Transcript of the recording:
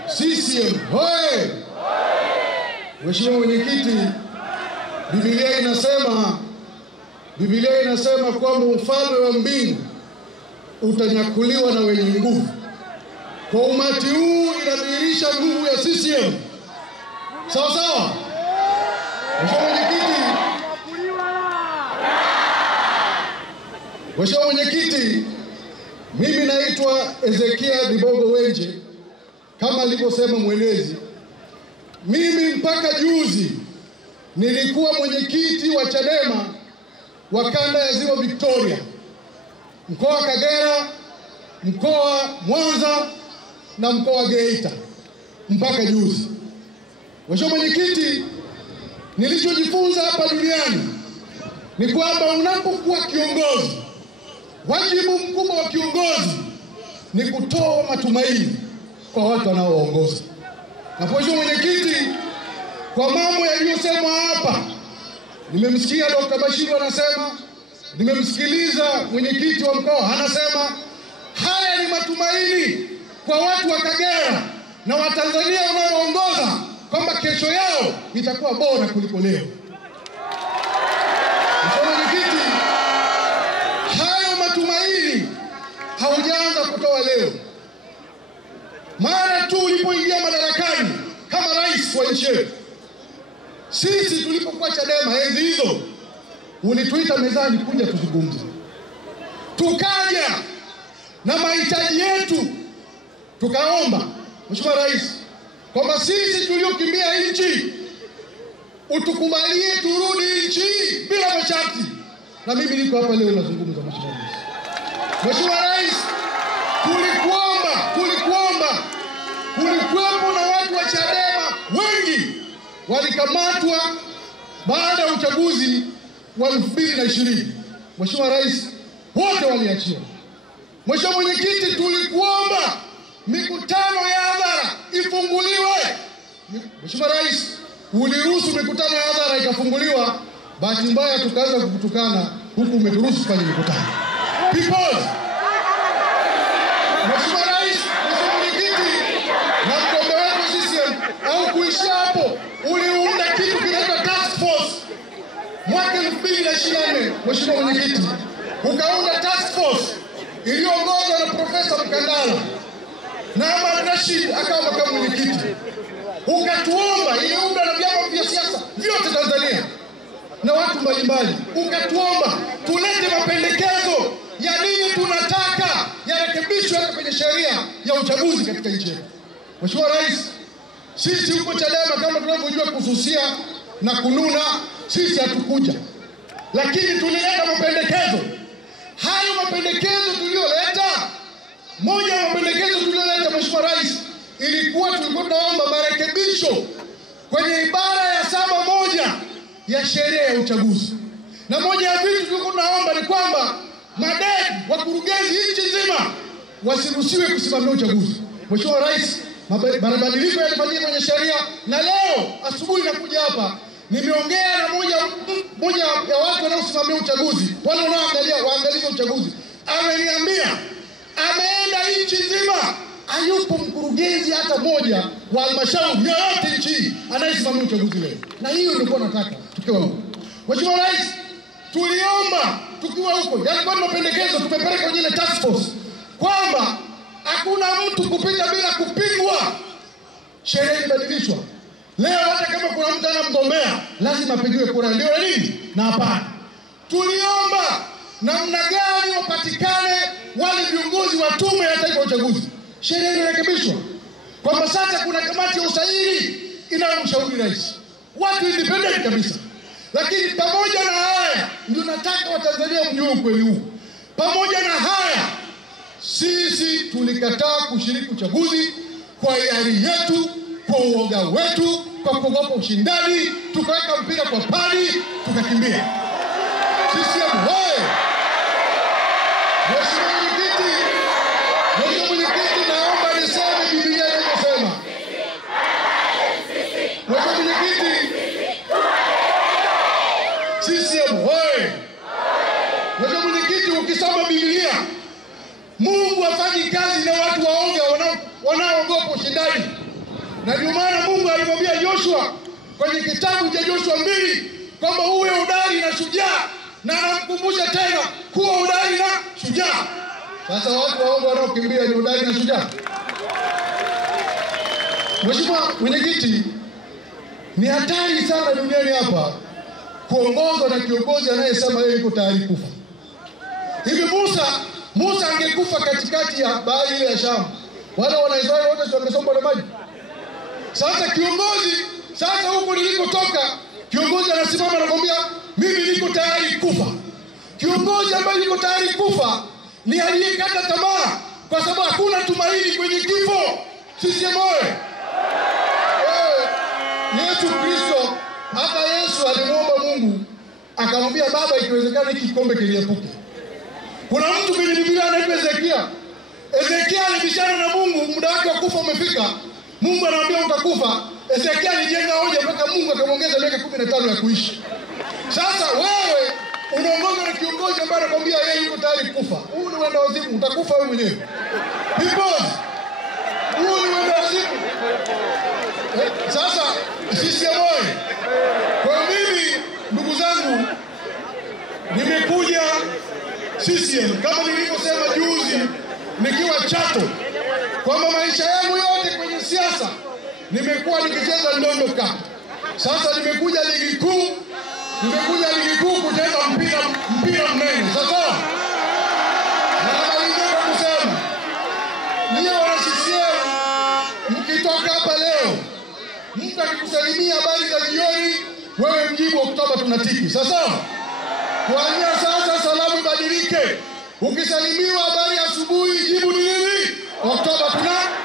CCM hoye! Mheshimiwa Mwenyekiti, Biblia inasema kwamba ufalme wa mbingu utanyakuliwa na wenye nguvu. Kwa umati huu inadhihirisha nguvu ya CCM. Sawa sawa? Mheshimiwa Mwenyekiti, mimi naitwa Ezekia Dibogo Wenje, kama alivyosema mwenezi. Mimi mpaka juzi nilikuwa mwenyekiti wa Chadema wa kanda ya Ziwa Victoria, mkoa wa Kagera, mkoa wa Mwanza na mkoa wa Geita mpaka juzi. Mheshimiwa Mwenyekiti, nilichojifunza hapa duniani ni kwamba unapokuwa kiongozi, wajibu mkubwa wa kiongozi ni kutoa matumaini kwa watu wanaoongoza. Na Mheshimiwa Mwenyekiti, kwa mambo yaliyosemwa hapa, nimemsikia Dr. Bashiru anasema, nimemsikiliza mwenyekiti wa mkoa anasema, haya ni matumaini kwa watu wa Kagera na Watanzania wanaoongoza kwamba kesho yao itakuwa bora kuliko leo. Mheshimiwa Mwenyekiti, hayo matumaini haujaanza kutoa leo. Mara tu ulipoingia madarakani kama rais wa nchi yetu, sisi tulipokuwa Chadema enzi hizo, ulituita mezani kuja tuzungumze. Tukaja na mahitaji yetu, tukaomba Mheshimiwa Rais kwamba sisi tuliokimbia nchi utukubalie turudi nchi bila masharti. Na mimi niko hapa leo nazungumza Mheshimiwa Rais. Mheshimiwa Rais, kulikuwepo na watu wa Chadema wengi walikamatwa baada ya uchaguzi wa 2020. Mheshimiwa Rais, wote waliachiwa. Mheshimiwa Mwenyekiti, tulikuomba mikutano ya hadhara ifunguliwe. Mheshimiwa Rais, uliruhusu mikutano ya hadhara ikafunguliwa. Bahati mbaya tukaanza kukutukana huku umeturuhusu kufanya mikutano. People, Mheshimiwa Rais, Mheshimiwa Mwenyekiti, na mgombea wetu CCM au kuishia hapo, uliunda kitu kinaitwa task force mwaka 2024. Mheshimiwa Mwenyekiti, ukaunda task force iliyoongozwa na Profesa Mkandala na Ahmad Rashid akawa makamu mwenyekiti. Ukatuomba, iliunda na vyama vya siasa vyote Tanzania na watu mbalimbali, ukatuomba tulete mapendekezo ya nini tunataka yarekebishwe hata kwenye sheria ya uchaguzi katika nchi yetu. Mheshimiwa Rais, sisi huko Chadema kama tunavyojua kususia na kununa, sisi hatukuja, lakini tulileta mapendekezo. Hayo mapendekezo tuliyoleta, moja ya mapendekezo tuliyoleta Mheshimiwa Rais, tulikuwa tunaomba marekebisho kwenye ibara ya 7(1) ya sheria ya uchaguzi. Na moja ya vitu tulikuwa tunaomba ni kwamba madai wakurugenzi nchi nzima wasiruhusiwe kusimamia uchaguzi. Mheshimiwa Rais, mabadiliko yalifanyika kwenye sheria, na leo asubuhi nakuja hapa nimeongea na moja ya watu wanaosimamia uchaguzi, wale waangalia uchaguzi. Ameniambia ameenda nchi nzima, hayupo mkurugenzi hata moja wa halmashauri yoyote nchi anayesimamia uchaguzi leo. Na hiyo ndio nataka tukiwa huko. Mheshimiwa Rais, tuliomba tukiwa huko, yalikuwa mapendekezo tumepeleka kwenye task force kwamba hakuna mtu kupita bila kupigwa. Sheria ibadilishwa. Leo hata kama kuna mtu anamgombea lazima apigiwe kura, ndio nini? Na hapana. Tuliomba namna gani wapatikane wale viongozi wa tume ya taifa ya uchaguzi. Sheria imerekebishwa kwamba sasa kuna kamati ya usaili inayomshauri rais, watu independent kabisa. Lakini pamoja na haya, ndio nataka Watanzania mjue ukweli huu. Pamoja na haya, sisi tulikataa kushiriki uchaguzi kwa hiari yetu, kwa uoga wetu, kwa kuogopa ushindani, tukaweka mpira kwa pani, tukakimbia. CCM hoye! Mheshimiwa Mwenyekiti, naomba niseme Biblia inasema. Mheshimiwa Mwenyekiti, CCM hoye! Mheshimiwa Mwenyekiti, ukisoma Biblia, Mungu hafanyi kazi na watu waoga wanaoogopa ushindani. Na ndio maana Mungu alimwambia Joshua kwenye kitabu cha Joshua 2 kwamba uwe hodari na shujaa, na anamkumbusha tena kuwa hodari na shujaa. Sasa watu waongo wanaokimbia ni hodari na shujaa? Mheshimiwa Mwenyekiti, ni hatari sana duniani hapa kuongozwa na kiongozi anayesema yeye yuko tayari kufa. Hivi Musa angekufa katikati ya bahari ile ya Shamu, wale Wanaisraeli wote wangesombwa na maji. Sasa kiongozi, sasa huko nilikotoka, kiongozi anasimama na kumwambia mimi niko tayari kufa. Kiongozi ambaye yuko tayari kufa ni aliyekata tamaa, kwa sababu hakuna tumaini kwenye kifo. CCM oye! Yesu Kristo, hata Yesu alimwomba Mungu akamwambia Baba, ikiwezekana hiki kikombe kiliepuke. Kuna mtu kwenye Biblia anaitwa Ezekia. Ezekia alibishana na Mungu, muda wake wa kufa umefika. Mungu anamwambia utakufa. Ezekia alijenga hoja mpaka Mungu akamwongeza miaka 15 ya kuishi. Sasa wewe unaongozwa na kiongozi ambaye anakuambia yeye yuko tayari kufa. Huu ni wenda wazimu, utakufa wewe mwenyewe. Because huu ni wenda wazimu. Sasa sisi moyo. Kwa mimi ndugu zangu, nimekuja CCM kama nilivyosema juzi nikiwa Chato, kwamba maisha yangu yote kwenye siasa nimekuwa nikicheza ndondo cup. Sasa nimekuja ligi kuu, kucheza mpira mnene. Sasa na kusema niye wana CCM, mkitoka hapa leo mtu akikusalimia habari za jioni, wewe mjibu Oktoba tunatiki. Sasa kuanzia sasa salamu ibadilike. Ukisalimiwa habari asubuhi, jibu ni nini? Oktoba tunatiki.